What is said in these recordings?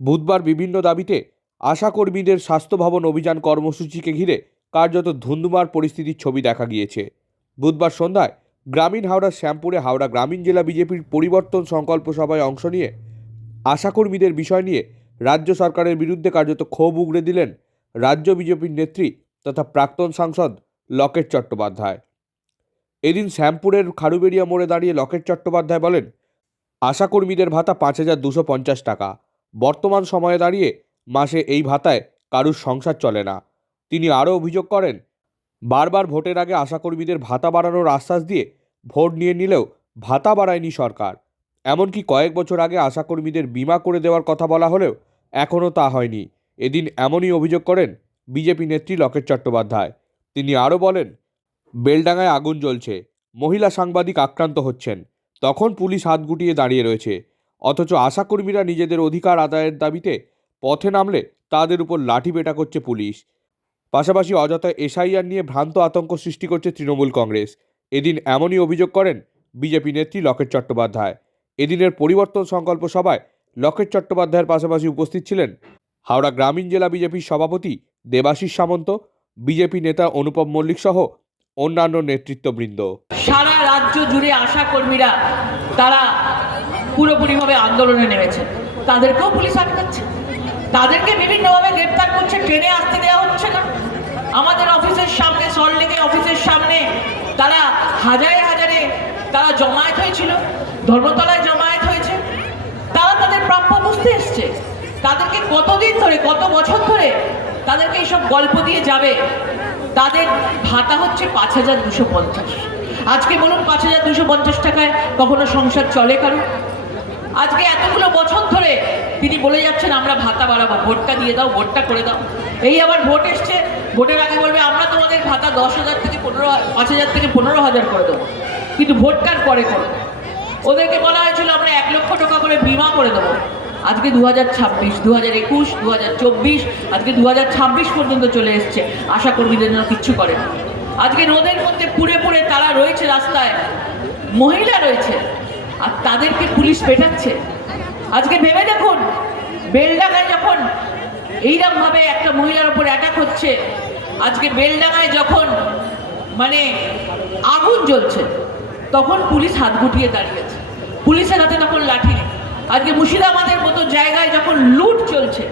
বুধবার বিভিন্ন দাবিতে আশাকর্মীদের স্বাস্থ্য ভবন অভিযান কর্মসূচিকে ঘিরে কার্যত ধুন্ধুমার পরিস্থিতির ছবি দেখা গিয়েছে। বুধবার সন্ধ্যায় গ্রামীণ হাওড়া, শ্যামপুরে হাওড়া গ্রামীণ জেলা বিজেপির পরিবর্তন সংকল্প সভায় অংশ নিয়ে আশাকর্মীদের বিষয় নিয়ে রাজ্য সরকারের বিরুদ্ধে কার্যত ক্ষোভ উগড়ে দিলেন রাজ্য বিজেপির নেত্রী তথা প্রাক্তন সাংসদ লকেট চট্টোপাধ্যায়। এদিন শ্যামপুরের খারুবেড়িয়া মোড়ে দাঁড়িয়ে লকেট চট্টোপাধ্যায় বলেন, আশাকর্মীদের ভাতা পাঁচ হাজার দুশো পঞ্চাশ টাকা। বর্তমান সময়ে দাঁড়িয়ে মাসে এই ভাতায় কারুর সংসার চলে না। তিনি আরও অভিযোগ করেন, বারবার ভোটের আগে আশাকর্মীদের ভাতা বাড়ানোর আশ্বাস দিয়ে ভোট নিয়ে নিলেও ভাতা বাড়ায়নি সরকার। এমনকি কয়েক বছর আগে আশাকর্মীদের বিমা করে দেওয়ার কথা বলা হলেও এখনও তা হয়নি। এদিন এমনই অভিযোগ করেন বিজেপি নেত্রী লকেট চট্টোপাধ্যায়। তিনি আরও বলেন বেলডাঙায় আগুন জ্বলছে, মহিলা সাংবাদিক আক্রান্ত হচ্ছেন, তখন পুলিশ হাত গুটিয়ে দাঁড়িয়ে রয়েছে। অথচ আশাকর্মীরা নিজেদের অধিকার আদায়ের দাবিতে পথে নামলে তাদের উপর লাঠি পেটা করছে পুলিশ। পাশাপাশি অযথা এসআইআর নিয়ে ভ্রান্ত আতঙ্ক সৃষ্টি করছে তৃণমূল কংগ্রেস। এদিন এমনই অভিযোগ করেন বিজেপি নেত্রী লকেট চট্টোপাধ্যায়। এদিনের পরিবর্তন সংকল্প সভায় লকেট চট্টোপাধ্যায়ের পাশাপাশি উপস্থিত ছিলেন হাওড়া গ্রামীণ জেলা বিজেপির সভাপতি দেবাশিস সামন্ত, বিজেপি নেতা অনুপম মল্লিক সহ অন্যান্য নেতৃত্ববৃন্দ। সারা রাজ্য জুড়ে আশা কর্মীরা তারা পুরোপুরিভাবে আন্দোলনে নেমেছে। তাদেরকেও পুলিশ আটকাচ্ছে তাদেরকে বিভিন্নভাবে গ্রেপ্তার করছে, ট্রেনে আসতে দেওয়া হচ্ছে না। আমাদের অফিসের সামনে সল্টলেকে অফিসের সামনে, তারা হাজারে হাজারে তারা জমায়েত হয়েছিল, ধর্মতলায় জমায়েত হয়েছে। তারা তাদের প্রাপ্য বুঝতে এসছে। তাদেরকে কতদিন ধরে, কত বছর ধরে তাদেরকে এইসব গল্প দিয়ে যাবে? তাদের ভাতা হচ্ছে পাঁচ হাজার দুশো পঞ্চাশ। আজকে বলুন, পাঁচ হাজার দুশো পঞ্চাশ টাকায় কখনো সংসার চলে কারও? আজকে এতগুলো বছর ধরে তিনি বলে যাচ্ছেন, আমরা ভাতা বাড়াবো, ভোটটা দিয়ে দাও, ভোটটা করে দাও। এই আবার ভোট এসছে, ভোটের আগে বলবে, আমরা তোমাদের ভাতা দশ হাজার থেকে পনেরো পাঁচ হাজার থেকে পনেরো হাজার করে দেবো। কিন্তু ভোটটার পরে করো ওদেরকে বলা হয়েছিল, আমরা এক লক্ষ টাকা করে বিমা করে দেবো। আজকে দু হাজার ছাব্বিশ, দু হাজার একুশ, দু হাজার চব্বিশ, আজকে দু হাজার ছাব্বিশ পর্যন্ত চলে এসছে। আশা কর্মীদের জন্য কিচ্ছু করে আজকে রোদের মধ্যে পুড়ে পুড়ে তারা রয়েছে রাস্তায়, মহিলা রয়েছে। আর তাদেরকে পুলিশ পেটাচ্ছে। আজকে ভেবে দেখুন বেলডাঙায় যখন এইরকমভাবে একটা মহিলার উপর অ্যাটাক হচ্ছে, আজকে বেলডাঙায় যখন মানে আগুন জ্বলছে, তখন পুলিশ হাত গুটিয়ে দাঁড়িয়েছে। পুলিশের হাতে তখন লাঠি নেই। আজকে মুর্শিদাবাদের মতো জায়গায় যখন লুট চলছে,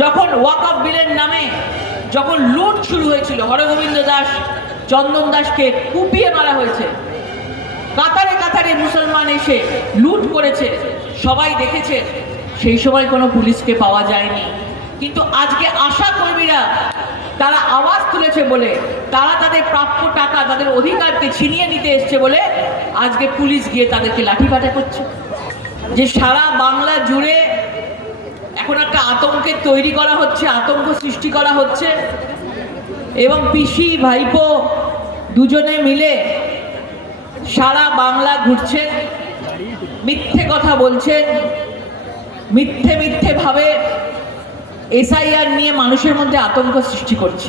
যখন ওয়াক অফ বিলের নামে যখন লুট শুরু হয়েছিল, হরগোবিন্দ দাস, চন্দন দাসকে কুপিয়ে মারা হয়েছে কাতারে কাতারে মুসলমান এসে লুট করেছে, সবাই দেখেছে, সেই সময় কোনো পুলিশকে পাওয়া যায়নি। কিন্তু আজকে আশা কর্মীরা তারা আওয়াজ তুলেছে বলে, তারা তাদের প্রাপ্য টাকা, তাদের অধিকারকে ছিনিয়ে নিতে এসছে বলে আজকে পুলিশ গিয়ে তাদেরকে লাঠিপাটা করছে। যে সারা বাংলা জুড়ে এখন একটা আতঙ্কের তৈরি করা হচ্ছে, আতঙ্ক সৃষ্টি করা হচ্ছে, এবং পিসি, ভাইপো দুজনে মিলে সারা বাংলা ঘুরছে, মিথ্যে কথা বলছেন মিথ্যে মিথ্যে ভাবে এসআইআর নিয়ে মানুষের মধ্যে আতঙ্ক সৃষ্টি করছে।